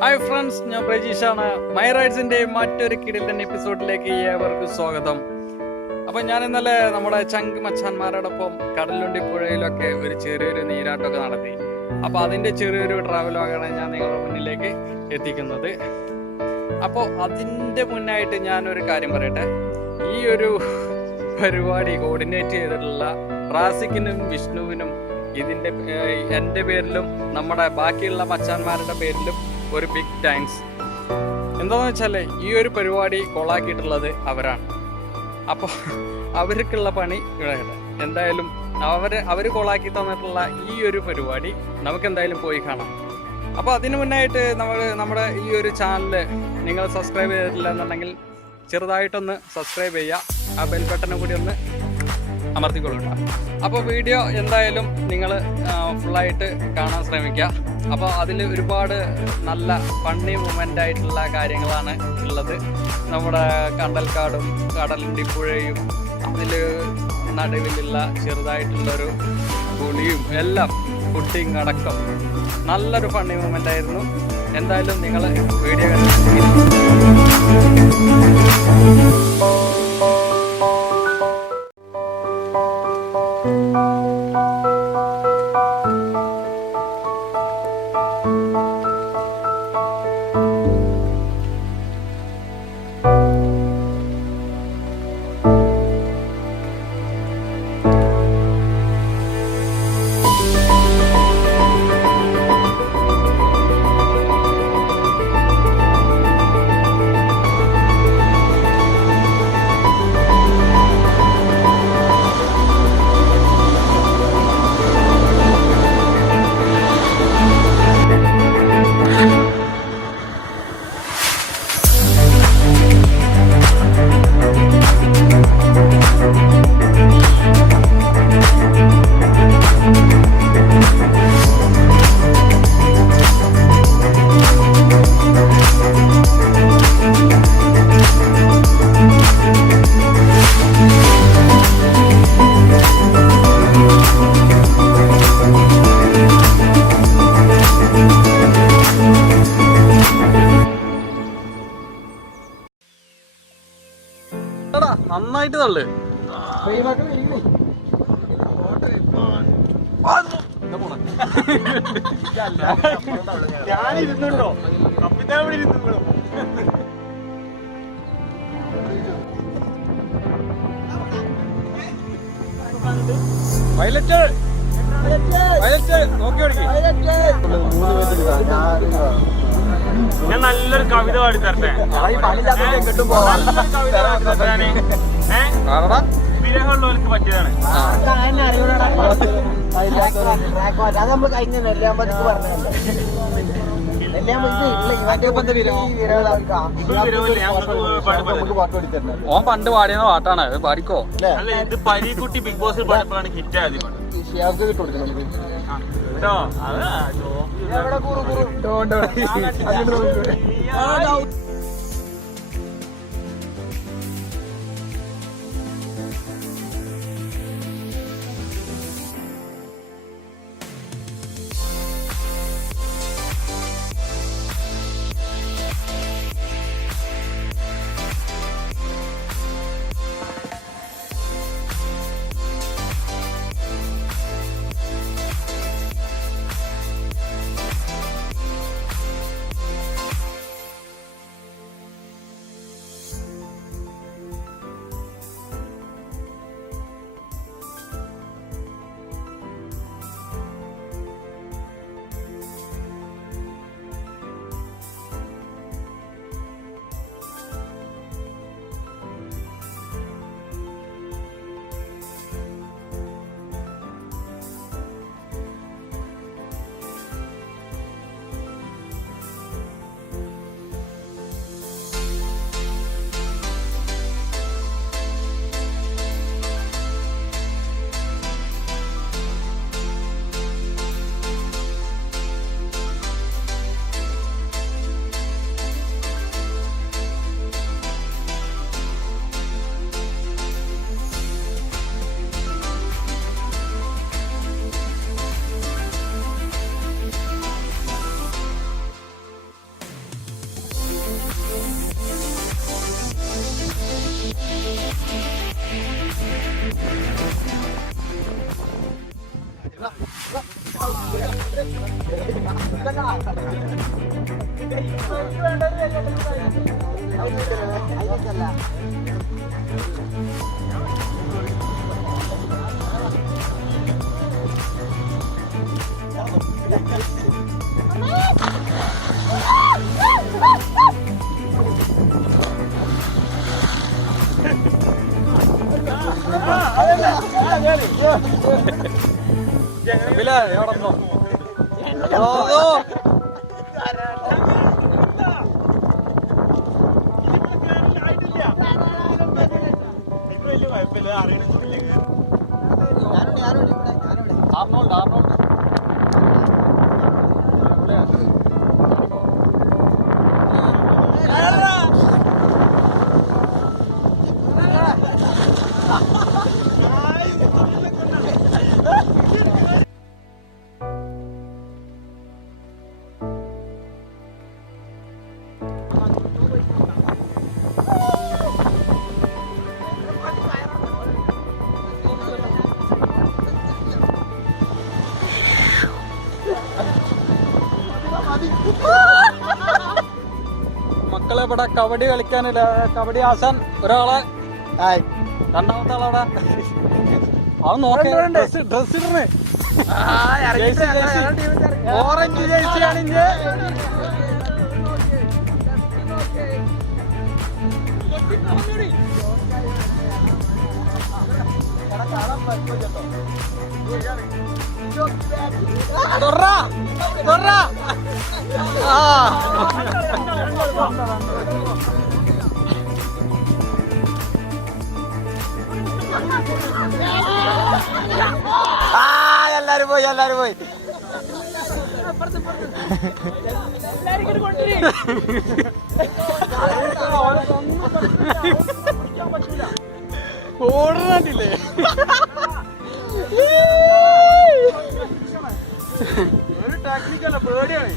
Hi friends, ഞാൻ പ്രജീഷാണ്. My റൈഡ്സിൻ്റെ മറ്റൊരു കിടിലൻ എപ്പിസോഡിലേക്ക് ഏവർക്കും സ്വാഗതം. അപ്പം ഞാൻ ഇന്നലെ നമ്മുടെ ചങ്ക് മച്ചാന്മാരോടൊപ്പം കടലുണ്ടി പുഴയിലൊക്കെ ഒരു ചെറിയൊരു നീരാട്ടമൊക്കെ നടത്തി. അപ്പോൾ അതിൻ്റെ ചെറിയൊരു ട്രാവലോഗാണ് ഞാൻ നിങ്ങളുടെ മുന്നിലേക്ക് എത്തിക്കുന്നത്. അപ്പോൾ അതിൻ്റെ മുന്നായിട്ട് ഞാനൊരു കാര്യം പറയട്ടെ. ഈ ഒരു പരിപാടി കോർഡിനേറ്റ് ചെയ്തിട്ടുള്ള റാസിക്കിനും വിഷ്ണുവിനും ഇതിൻ്റെ എൻ്റെ പേരിലും നമ്മുടെ ബാക്കിയുള്ള മച്ചാന്മാരുടെ പേരിലും ഒരു ബിഗ് താങ്ക്സ്. എന്താണെന്ന് വെച്ചാൽ ഈ ഒരു പരിപാടി കൊളാക്കിയിട്ടുള്ളത് അവരാണ്. അപ്പോൾ അവർക്കുള്ള പണി ഇവിടെ എന്തായാലും അവർ കൊളാക്കി തന്നിട്ടുള്ള ഈ ഒരു പരിപാടി നമുക്ക് എന്തായാലും പോയി കാണാം. അപ്പോൾ അതിനു മുന്നായിട്ട് നമ്മുടെ ഈ ഒരു ചാനൽ നിങ്ങൾ സബ്സ്ക്രൈബ് ചെയ്തിട്ടില്ല എന്നുണ്ടെങ്കിൽ ചെറുതായിട്ടൊന്ന് സബ്സ്ക്രൈബ് ചെയ്യുക, ആ ബെൽ ബട്ടനും കൂടി ഒന്ന് അമർത്തിക്കൊള്ളുക. അപ്പോൾ വീഡിയോ എന്തായാലും നിങ്ങൾ ഫുള്ളായിട്ട് കാണാൻ ശ്രമിക്കുക. അപ്പോൾ അതിൽ ഒരുപാട് നല്ല ഫണ്ണി മൂമെൻ്റ് ആയിട്ടുള്ള കാര്യങ്ങളാണ് ഉള്ളത്. നമ്മുടെ കണ്ടൽക്കാടും കടലുണ്ടി പുഴയും അതിൽ നടുവിലുള്ള ചെറുതായിട്ടുള്ളൊരു പുളിയും എല്ലാം ഫുഡിങ് അടക്കം നല്ലൊരു ഫണ്ണി മൂമെൻ്റ് ആയിരുന്നു. എന്തായാലും നിങ്ങൾ വീഡിയോ നന്നായിട്ട് തള്ളു. ഞാനിരുന്നുണ്ടോ വയലറ്റ് നോക്കി ഞാൻ നല്ലൊരു കവിത പാടി തരട്ടെ. വിരഹമുള്ളവർക്ക് പറ്റിയതാണ്. ഓൻ പണ്ട് പാടിയ പാട്ടാണ്, അത് പാടിക്കോ. അല്ല, ഇത് പരീക്കുട്ടി ബിഗ് ബോസിൽ പാടിയപ്പോഴാണ് ഹിറ്റ് ആയത്. കേട്ടോ മക്കളെ ഇവിടെ കബഡി കളിക്കാനില്ല. കബഡി ആസാൻ ഒരാളെ, രണ്ടാമത്തെ ആളവിടെ അത് നോക്കേ. ഡ്രസ് ഇടണേ, ഓറഞ്ച് ജേഴ്സിയാണെങ്കിൽ എല്ലാരും പോയി, എല്ലാരും പോയി. ഓടുന്നില്ലേ? ഒരു ടാക്ടിക്കല്ല, പേടിയാണ്.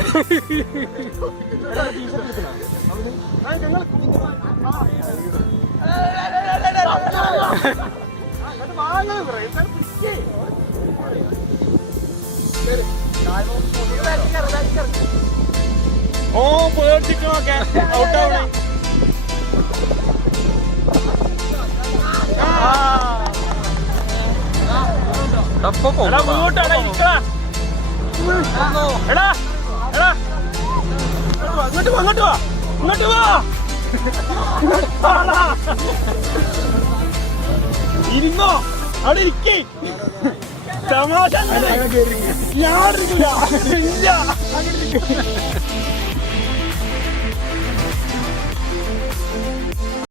ഓ പേടിച്ചിട്ടൊക്കെ ഔട്ടാവണേ. ഇരുന്നോ അവിടെ ഇരിക്കേ. തമാശ